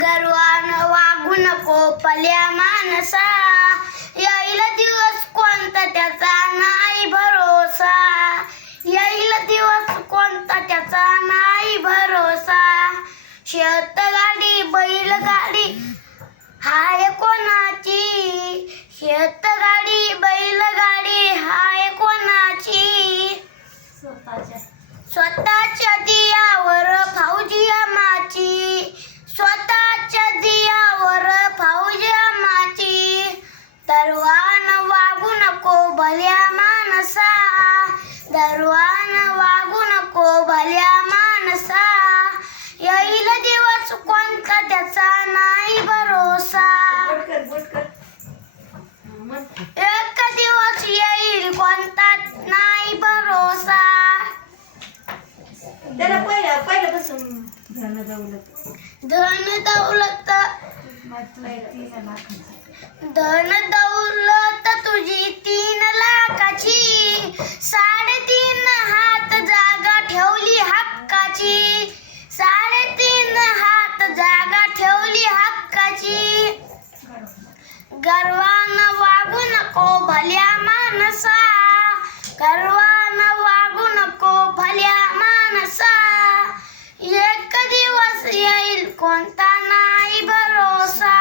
गर्वानं वागू नको पल्या माणसा, येईल दिवस कोणता त्याचा नाही भरोसा, येईल दिवस कोणता त्याचा नाही भरोसा. शेतगाडी बैलगाडी हाय कोणाची, शेतगाडी बैलगाडी हाय कोणाची. स्वतःच्या दियावर फौजी आमाची, स्वतःच्या दियावर फौजी आमाची. गर्वानं वागू नको भल्या माणसा, गर्वानं वागू नको भल्या माणसा, येईल दिवस कोणता त्याचा नाही भरोसा. एक दिवस येईल कोणता नाही भरोसा. त्याला पहिल्यापासून धन दौलत धन दौलत तुझी 3 लाखाची, 3.5 हात जागा ठेवली हक्काची, 3.5 हात जागा ठेवली हक्काची. गर्वानं वागू नको भल्या माणसा, गर्वानं वागू नको भल्या माणसा, एक दिवस येईल कोणता नाही भरोसा.